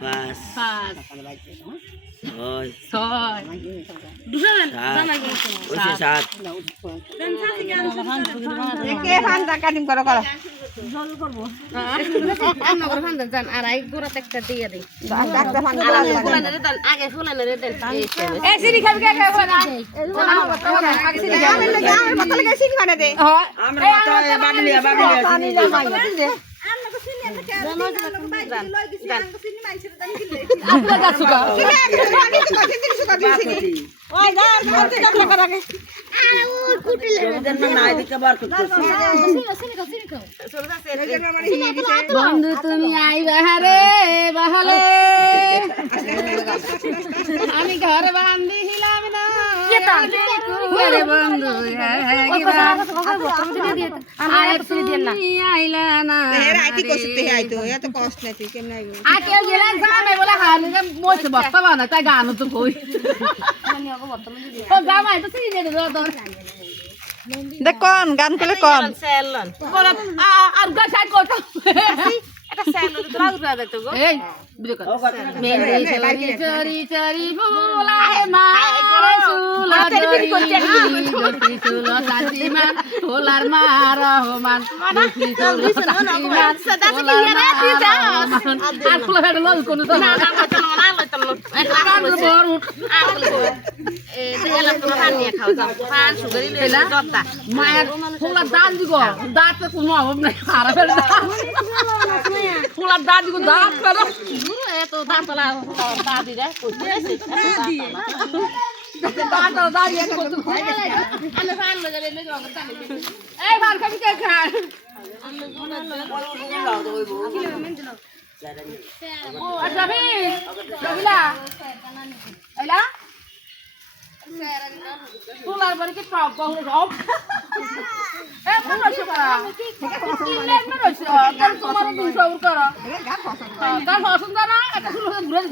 পাঁচ ছয় ছয় সাত কে ফান্দা কাটিং করো করো আড়াই গোড়াতে একটা দিয়ে দিই ডাক্তার ফান্দা আগে ফুলানের দেন এ সিরি খাবি কে কে না আগে সিরি খাবি আমার বোতলে কে সিরি বানা দে আমরা বাগলিয়া দে আপনার কাছে গো ওই দাঁড় কাছে ডাক্তার করাকে বন্ধু তুমি আইবা রে বাহালে আমি ঘরে বান্ধি হিলাম না বন্ধু আইলা না রাইতি কষ্ট হে আইতো এত কষ্ট নাই তুই কেমন আইবো আকে গেলে জানে বলে হানি মোছে বস্তা বানা তাই গান তো কই ও জামাই তো সিনে দে দর দেখ কোন গান কইলে কোন সেলন আর গা সাইড কত এটা সেলন তো রাউরা দে তো গো এই ভিডিও কর মেরি চরি চরি চরি ভুলায় মা সুলা চরি গতি সুলা সাতিমান তোলার মা রহমান গতি সুলা সাতিমান সদা কি রে তুই যাস আর ফুলা হেড লল কোন তো না না না লইতাম এটা কাম বড় আগুল কই এ দেলা তো পান নিয়ে খাও যাও পান সুগারি লইলা জতা মায়ের ফুলা দান দিগো দাঁত তো কোনো অভাব নাই আর ফেল ফুলার দাঁত দিগো দাঁত ফেল এত দাঁত লা দাদি রে কইতেছে দাঁত দাঁড়িয়ে কত আমি ফান লগে লে জগত এই বার খাবি কে খা আচ্ছা ভাই রবিলা এলা ফুলার বাড়ি কি পাও পাও সব এ ফুলা ছড়া কিলে মেরছ কাল তোমার 200 করা কাল পছন্দ না এটা ঘুরে